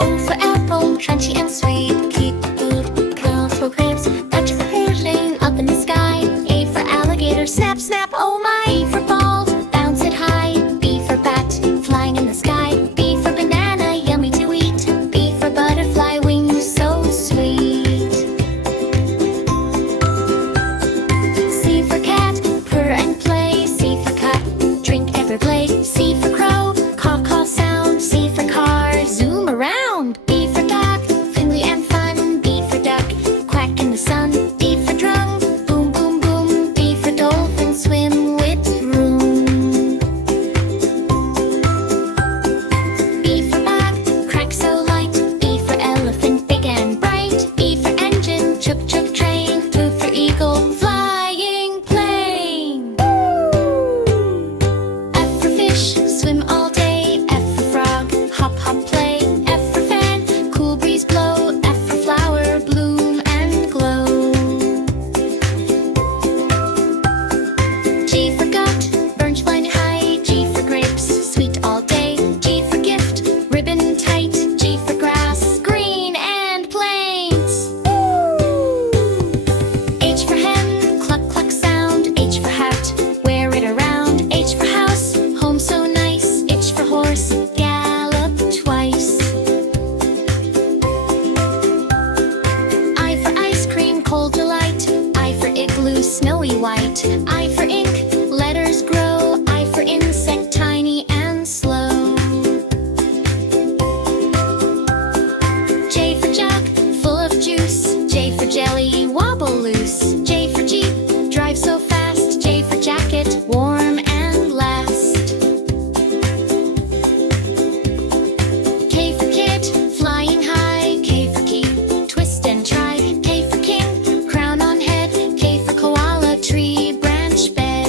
O for apple, crunchy and sweet. Keep food, curls for cribs. Touch for pudding up in the sky. A for alligator, snap, snap, oh my. B for ball, bounce it high. B for bat, flying in the sky. B for banana, yummy to eat. B for butterfly, wings so sweet. C for cat, purr and play. C for cup, drink ever play. C for crow, caw caw sound. C for car, zoom around. B for dog, friendly and fun. B for duck, quack in the sun. D for drum, boom boom boom. D for dolphin, swim with room. B for bug, crack so light. B for elephant, big and bright. E for engine, chuk chuk train. F for eagle, flying plane. F for fish, swim all day. F for frog, hop hop play. F for fan, cool breeze blow. F for flower, bloom and glow. G for goat, birds flying high. G for grapes, sweet all day. G for gift, ribbon tight. G for grass, green and plains. H for hen, cluck cluck sound. H for hat, wear it around. H for house, home so nice. H for horse, gallop twice. I for ice cream, cold delight. I for igloo, snowy white. I for ink, letters grow. I for insect, tiny and slow. J for jug, full of juice. J for jelly, wobble loose. J for jeep, drive so fast. J for jacket, warm and last. K for kid, flying high. K for key, twist and try. K for king, crown on head. K for koala, tree branch bed.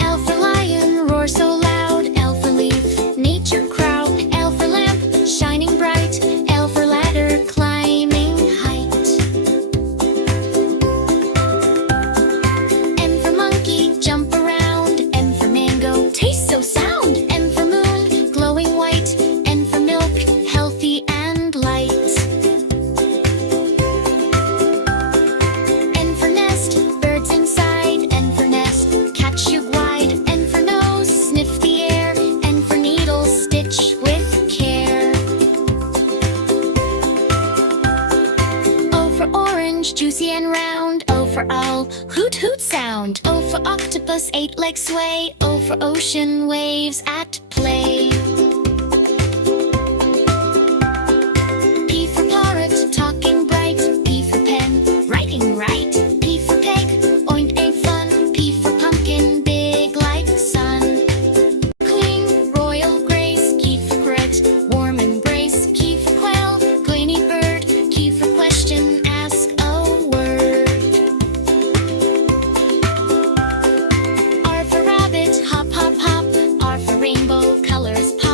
L for lion, roar so loud. L for leaf, nature crowd. L for lamp, shining bright. L for ladder, climbing height. M for monkey, jump around. M for mango, taste so sound. M for moon, glowing white. N for milk, healthy and light. N for nest, birds inside. N for nest, catch you wide. N for nose, sniff the air. N for needle, stitch with care. O for orange, juicy and round. O for owl, hoot hoot sound. O for octopus, 8 legs sway. O for ocean, waves at play. P for parrot, talking bright. P for pen, writing right. P for pig, oink ain't fun. P for pumpkin, big like sun. Queen, royal grace. Q for grit, warm embrace. Q for quail, gleany bird. Q for question, ask a word. R for rabbit, hop hop hop. R for rainbow, colors pop.